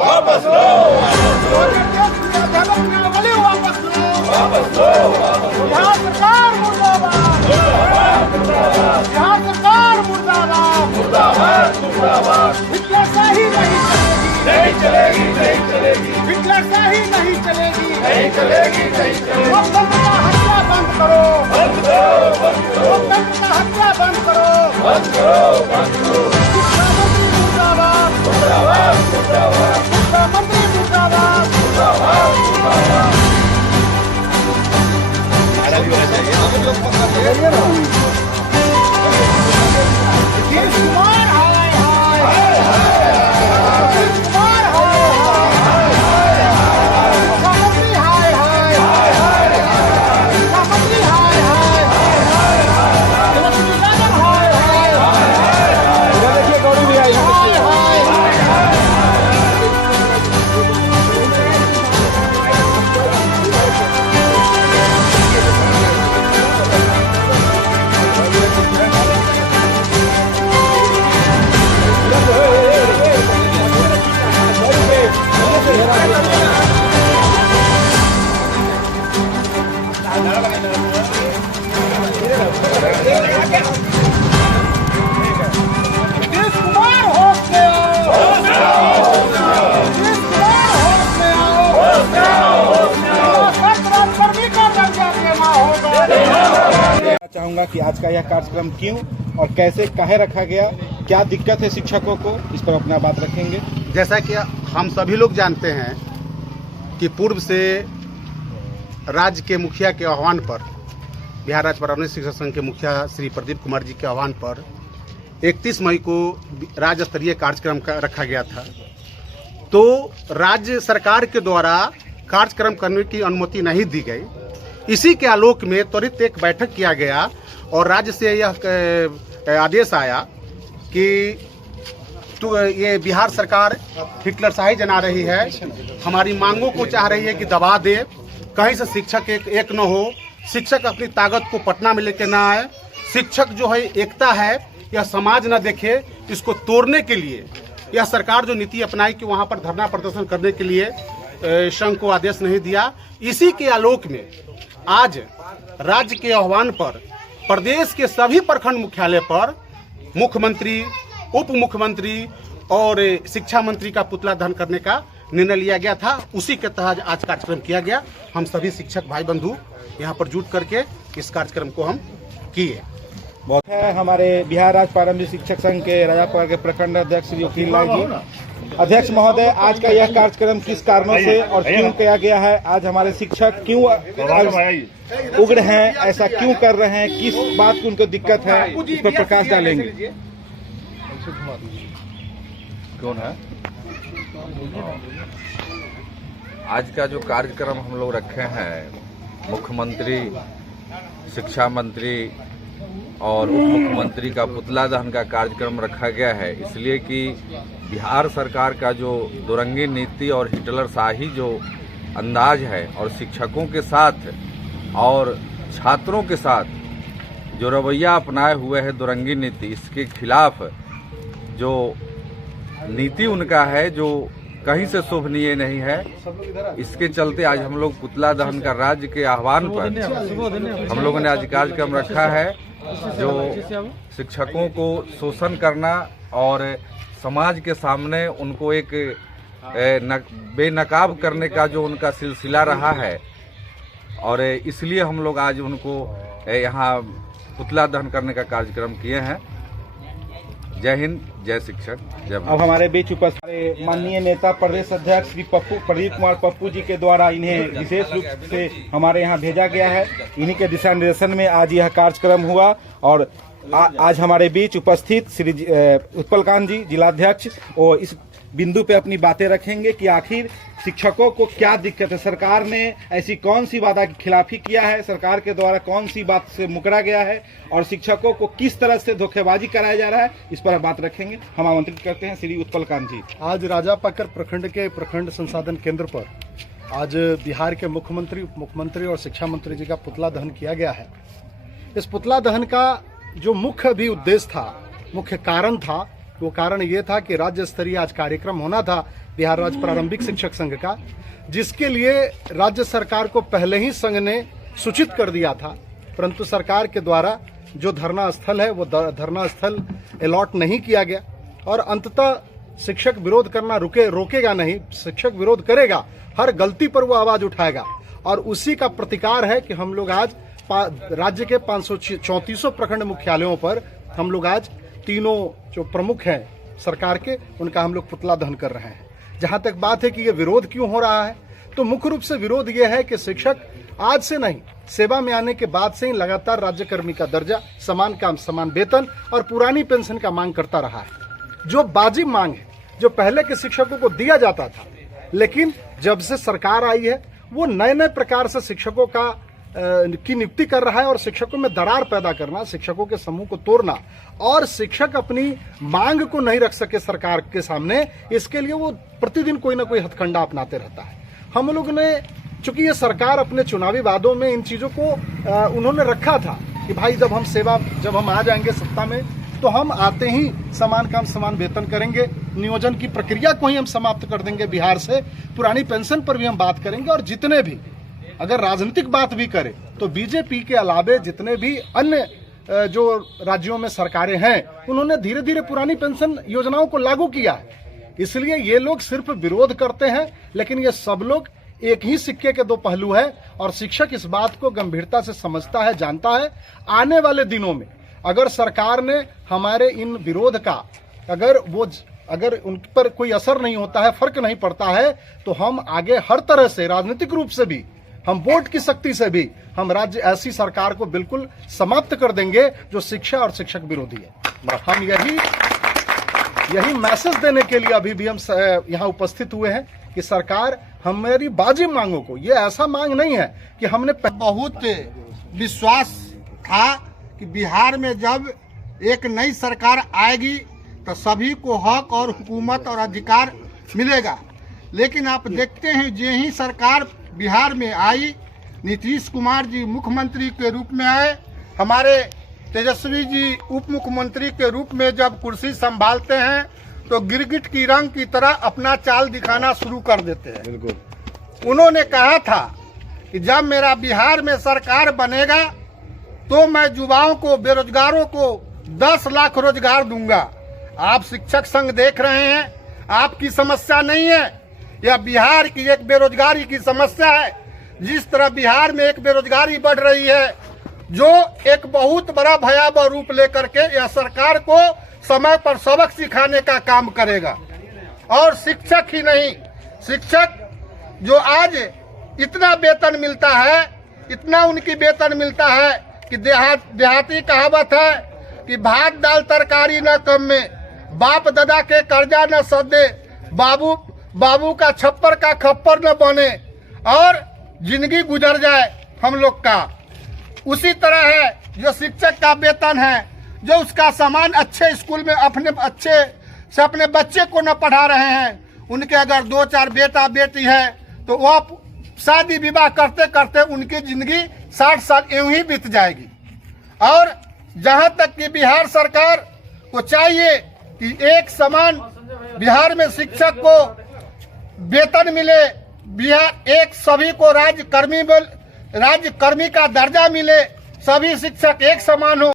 वापस लो, वापस लो, वापस लो। बिहार सरकार मुर्दाबाद, बिहार सरकार मुर्दाबाद, मुर्दाबाद, मुर्दाबाद। हिटलरशाही नहीं नहीं चलेगी, नहीं चलेगी, हिटलरशाही नहीं चलेगी, नहीं चलेगी, नहीं चलेगी। लोकतंत्र का हत्या बंद करो, बंद करो, बंद करो, लोकतंत्र का हत्या बंद करो, बंद करो, बंद करो। शिक्षा मंत्री मुर्दाबाद, मुर्दाबाद, मुर्दाबाद, शिक्षा मंत्री मुर्दाबाद, मुर्दाबाद, मुर्दाबाद। नीतीश कुमार हाय हाय, नीतीश कुमार हाय हाय, शिक्षा मंत्री हाय हाय, शिक्षा मंत्री हाय हाय, लक्ष्मी यादव हाय हाय, हाय हाय। नीतीश कुमार होश में आओ, नीतीश कुमार होश में आओ, कर्मी का दर्जा देना होगा। चाहूंगा कि आज का यह कार्यक्रम क्यों और कैसे काहे रखा गया, क्या दिक्कत है शिक्षकों को, इस पर अपना बात रखेंगे। जैसा कि हम सभी लोग जानते हैं कि पूर्व से राज्य के मुखिया के आह्वान पर, बिहार राज्य प्रारंभिक शिक्षक संघ के मुखिया श्री प्रदीप कुमार जी के आह्वान पर 31 मई को राज्य स्तरीय कार्यक्रम रखा गया था। तो राज्य सरकार के द्वारा कार्यक्रम करने की अनुमति नहीं दी गई। इसी के आलोक में त्वरित एक बैठक किया गया और राज्य से यह आदेश आया कि ये बिहार सरकार हिटलरशाही जना रही है, हमारी मांगों को चाह रही है कि दबा दे, कहीं से शिक्षक एक न हो, शिक्षक अपनी ताकत को पटना में लेके ना आए, शिक्षक जो है एकता है यह समाज न देखे, इसको तोड़ने के लिए यह सरकार जो नीति अपनाई कि वहां पर धरना प्रदर्शन करने के लिए संघ को आदेश नहीं दिया। इसी के आलोक में आज राज्य के आह्वान पर प्रदेश के सभी प्रखंड मुख्यालय पर मुख्यमंत्री, उप मुख्यमंत्री और शिक्षा मंत्री का पुतला दहन करने का निर्णय लिया गया था। उसी के तहत आज कार्यक्रम किया गया। हम सभी शिक्षक भाई बंधु यहाँ पर जुट करके इस कार्यक्रम को हम किए। बहुत है हमारे बिहार राज्य प्रारंभिक शिक्षक संघ के राजापुर के प्रखंड अध्यक्ष श्री वकील लाल जी। अध्यक्ष महोदय, आज का यह कार्यक्रम किस कारणों से और क्यों किया गया है? आज हमारे शिक्षक क्यों उग्र हैं, ऐसा क्यों कर रहे हैं, किस बात की उनको दिक्कत है, इस पर प्रकाश डालेंगे। कौन है? आज का जो कार्यक्रम हम लोग रखे हैं, मुख्यमंत्री, शिक्षा मंत्री और उप मुख्यमंत्री का पुतला दहन का कार्यक्रम रखा गया है, इसलिए कि बिहार सरकार का जो दुरंगी नीति और हिटलरशाही जो अंदाज है और शिक्षकों के साथ और छात्रों के साथ जो रवैया अपनाए हुए है दुरंगी नीति, इसके खिलाफ जो नीति उनका है जो कहीं से शोभनीय नहीं है, इसके चलते आज हम लोग पुतला दहन का राज्य के आह्वान पर हम लोगों ने आज कार्यक्रम रखा है। जो शिक्षकों को शोषण करना और समाज के सामने उनको एक बेनकाब करने का जो उनका सिलसिला रहा है, और इसलिए हम लोग आज उनको यहाँ पुतला दहन करने का कार्यक्रम किए हैं। जय हिंद, जय शिक्षक, जय भारत। अब हमारे बीच उपस्थित माननीय नेता प्रदेश अध्यक्ष श्री प्रदीप कुमार पप्पू जी के द्वारा इन्हें विशेष रूप से हमारे यहाँ भेजा गया है। इन्हीं के दिशा निर्देशन में आज यह कार्यक्रम हुआ और आज हमारे बीच उपस्थित श्री उत्पलकांत जी जिलाध्यक्ष और इस बिंदु पे अपनी बातें रखेंगे कि आखिर शिक्षकों को क्या दिक्कत है, सरकार ने ऐसी कौन सी वादा की खिलाफी किया है, सरकार के द्वारा कौन सी बात से मुकरा गया है और शिक्षकों को किस तरह से धोखेबाजी कराया जा रहा है, इस पर बात रखेंगे। हम आमंत्रित करते हैं श्री उत्पलकांत जी। आज राजापाकर प्रखंड के प्रखंड संसाधन केंद्र पर आज बिहार के मुख्यमंत्री, उप मुख्यमंत्री और शिक्षा मंत्री जी का पुतला दहन किया गया है। इस पुतला दहन का जो मुख्य भी उद्देश्य था, मुख्य कारण था, वो कारण ये था कि राज्य स्तरीय आज कार्यक्रम होना था बिहार राज्य प्रारंभिक शिक्षक संघ का, जिसके लिए राज्य सरकार को पहले ही संघ ने सूचित कर दिया था, परंतु सरकार के द्वारा जो धरना स्थल है वो धरना स्थल अलॉट नहीं किया गया और अंततः शिक्षक विरोध करना रोकेगा नहीं, शिक्षक विरोध करेगा, हर गलती पर वो आवाज उठाएगा। और उसी का प्रतिकार है कि हम लोग आज राज्य के 534 प्रखंड मुख्यालयों पर हम लोग आज तीनों जो प्रमुख हैं सरकार के, उनका हम लोग पुतला दहन कर रहे हैं। जहां तक बात है कि ये विरोध क्यों हो रहा है, तो मुख्य रूप से विरोध ये है कि शिक्षक आज से नहीं, सेवा में आने के बाद से ही लगातार राज्यकर्मी का दर्जा, समान काम समान वेतन और पुरानी पेंशन का मांग करता रहा है। जो वाजिब मांग है, जो पहले के शिक्षकों को दिया जाता था, लेकिन जब से सरकार आई है वो नए नए प्रकार से शिक्षकों की नियुक्ति कर रहा है और शिक्षकों में दरार पैदा करना, शिक्षकों के समूह को तोड़ना और शिक्षक अपनी मांग को नहीं रख सके सरकार के सामने, इसके लिए वो प्रतिदिन कोई ना कोई हथकंडा अपनाते रहता है। हम लोग ने, चूंकि ये सरकार अपने चुनावी वादों में इन चीजों को उन्होंने रखा था कि भाई जब हम आ जाएंगे सत्ता में तो हम आते ही समान काम समान वेतन करेंगे, नियोजन की प्रक्रिया को ही हम समाप्त कर देंगे बिहार से, पुरानी पेंशन पर भी हम बात करेंगे और जितने भी अगर राजनीतिक बात भी करें तो बीजेपी के अलावे जितने भी अन्य जो राज्यों में सरकारें हैं उन्होंने धीरे धीरे पुरानी पेंशन योजनाओं को लागू किया है। इसलिए ये लोग सिर्फ विरोध करते हैं, लेकिन ये सब लोग एक ही सिक्के के दो पहलू है और शिक्षक इस बात को गंभीरता से समझता है, जानता है। आने वाले दिनों में अगर सरकार ने हमारे इन विरोध का अगर उन पर कोई असर नहीं होता है, फर्क नहीं पड़ता है, तो हम आगे हर तरह से राजनीतिक रूप से भी, हम वोट की शक्ति से भी हम राज्य ऐसी सरकार को बिल्कुल समाप्त कर देंगे जो शिक्षा और शिक्षक विरोधी है। हम यही मैसेज देने के लिए अभी भी हम यहाँ उपस्थित हुए हैं कि सरकार हमारी वाजिब मांगों को, ये ऐसा मांग नहीं है कि हमने बहुत विश्वास था कि बिहार में जब एक नई सरकार आएगी तो सभी को हक और हुकूमत और अधिकार मिलेगा। लेकिन आप देखते हैं जे ही सरकार बिहार में आई, नीतीश कुमार जी मुख्यमंत्री के रूप में आए, हमारे तेजस्वी जी उप मुख्यमंत्री के रूप में जब कुर्सी संभालते हैं तो गिरगिट की रंग की तरह अपना चाल दिखाना शुरू कर देते हैं। बिल्कुल उन्होंने कहा था कि जब मेरा बिहार में सरकार बनेगा तो मैं युवाओं को, बेरोजगारों को 10 लाख रोजगार दूंगा। आप शिक्षक संघ देख रहे हैं, आपकी समस्या नहीं है, यह बिहार की एक बेरोजगारी की समस्या है। जिस तरह बिहार में एक बेरोजगारी बढ़ रही है, जो एक बहुत बड़ा भयावह रूप लेकर के यह सरकार को समय पर सबक सिखाने का काम करेगा। और शिक्षक ही नहीं, शिक्षक जो आज इतना वेतन मिलता है, इतना उनकी वेतन मिलता है कि देहाती कहावत है कि भात दाल तरकारी न कम में, बाप दादा के कर्जा न सदे, बाबू का छप्पर का खप्पर न बने और जिंदगी गुजर जाए हम लोग का। उसी तरह है जो शिक्षक का वेतन है, जो उसका सामान अच्छे स्कूल में अपने बच्चे को न पढ़ा रहे हैं, उनके अगर 2-4 बेटा बेटी है तो वह शादी विवाह करते करते उनकी जिंदगी 60 साल यूं ही बीत जाएगी। और जहां तक कि बिहार सरकार को चाहिए कि एक समान बिहार में शिक्षक को वेतन मिले, बिहार एक सभी को राज्य कर्मी का दर्जा मिले, सभी शिक्षक एक समान हो।